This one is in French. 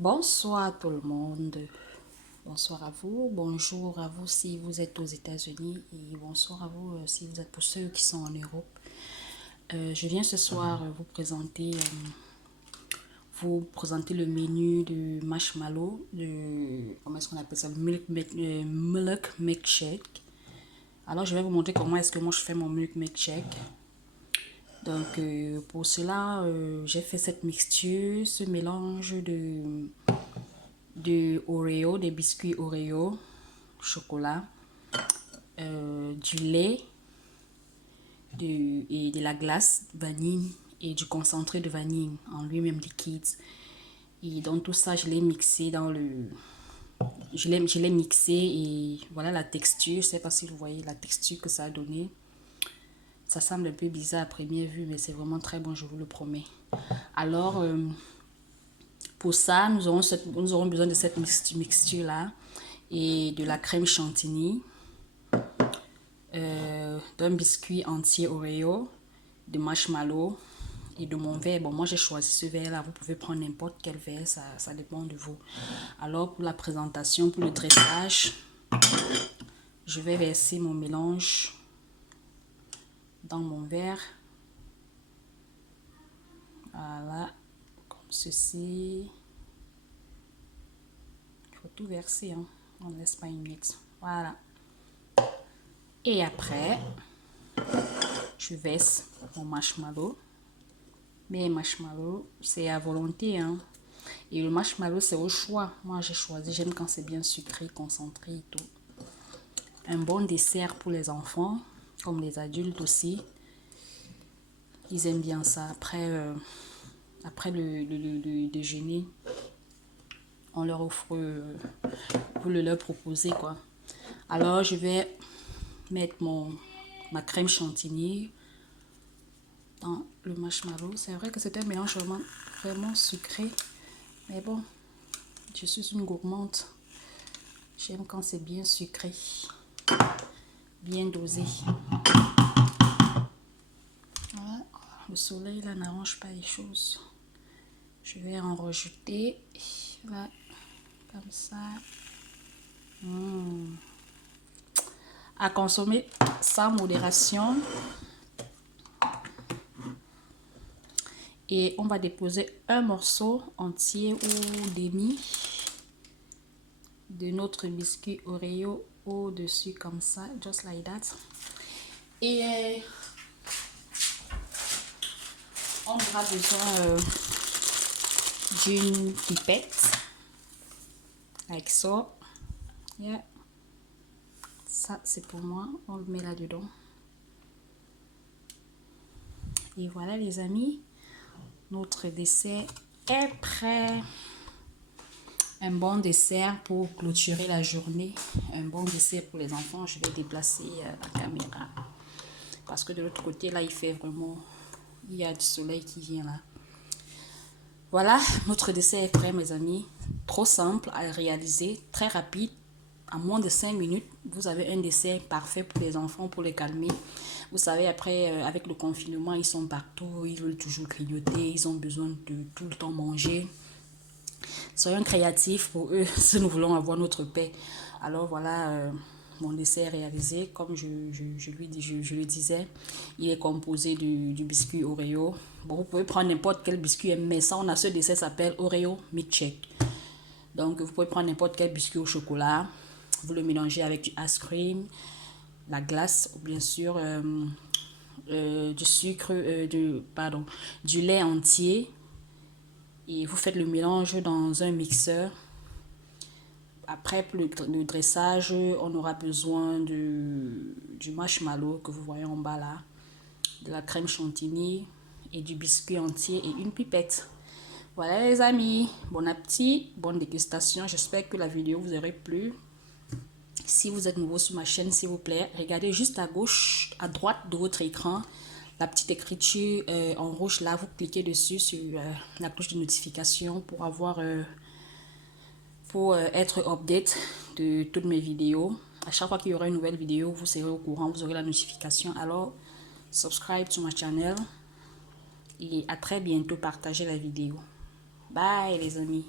Bonsoir tout le monde. Bonsoir à vous. Bonjour à vous si vous êtes aux États-Unis et bonsoir à vous si vous êtes pour ceux qui sont en Europe. Je viens ce soir vous présenter le menu de marshmallow, comment est-ce qu'on appelle ça, milk milkshake. Alors je vais vous montrer comment est-ce que moi je fais mon milk milkshake. Donc pour cela, j'ai fait cette mixture, ce mélange de Oreo, des biscuits Oreo, chocolat, du lait et de la glace vanille et du concentré de vanille en lui-même liquide. Et donc tout ça, je l'ai mixé dans le... Je l'ai mixé et voilà la texture. Je ne sais pas si vous voyez la texture que ça a donné. Ça semble un peu bizarre à première vue, mais c'est vraiment très bon, je vous le promets. Alors, pour ça, nous aurons besoin de cette mixture-là et de la crème chantilly, d'un biscuit entier Oreo, de marshmallow et de mon verre. Bon, moi j'ai choisi ce verre-là, vous pouvez prendre n'importe quel verre, ça dépend de vous. Alors, pour la présentation, pour le dressage, je vais verser mon mélange dans mon verre. Voilà, comme ceci. Il faut tout verser, hein. On ne laisse pas une miette. Voilà. Et après, je verse mon marshmallow. Mais marshmallow, c'est à volonté, hein. Et le marshmallow, c'est au choix. Moi, j'ai choisi, j'aime quand c'est bien sucré, concentré et tout. Un bon dessert pour les enfants, comme les adultes aussi. Ils aiment bien ça. Après le déjeuner, on leur offre, vous le leur proposez, quoi. Alors, je vais mettre ma crème chantilly dans le marshmallow. C'est vrai que c'est un mélange vraiment sucré. Mais bon, je suis une gourmande. J'aime quand c'est bien sucré, bien dosé. Voilà. Le soleil là n'arrange pas les choses. Je vais en rajouter. Voilà. Comme ça. À consommer sans modération. Et on va déposer un morceau entier ou demi de notre biscuit Oreo au-dessus comme ça, just like that. Et on aura besoin d'une pipette avec ça. Yeah. Ça c'est pour moi, on le met là-dedans. Et voilà les amis, notre dessert est prêt. Un bon dessert pour clôturer la journée. Un bon dessert pour les enfants. Je vais déplacer la caméra. Parce que de l'autre côté, là, il fait vraiment... Il y a du soleil qui vient là. Voilà, notre dessert est prêt, mes amis. Trop simple à réaliser, très rapide. En moins de 5 minutes, vous avez un dessert parfait pour les enfants, pour les calmer. Vous savez, après, avec le confinement, ils sont partout. Ils veulent toujours grignoter. Ils ont besoin de tout le temps manger. Soyons créatifs pour eux si nous voulons avoir notre paix. Alors voilà, mon dessert réalisé. Comme je le disais, il est composé du biscuit Oreo. Bon, vous pouvez prendre n'importe quel biscuit, mais ça, on a ce dessert s'appelle Oreo Milkshake. Donc, vous pouvez prendre n'importe quel biscuit au chocolat. Vous le mélangez avec du ice cream, la glace, bien sûr, du sucre, du lait entier. Et vous faites le mélange dans un mixeur. Après, pour le dressage, on aura besoin du marshmallow que vous voyez en bas là, de la crème chantilly et du biscuit entier et une pipette. Voilà les amis, bon appétit, bonne dégustation. J'espère que la vidéo vous aurait plu. Si vous êtes nouveau sur ma chaîne, s'il vous plaît, regardez juste à gauche, à droite de votre écran, la petite écriture en rouge là, vous cliquez dessus sur la cloche de notification pour avoir être update de toutes mes vidéos. À chaque fois qu'il y aura une nouvelle vidéo, vous serez au courant, vous aurez la notification. Alors, subscribe to my channel et à très bientôt, partagez la vidéo. Bye les amis.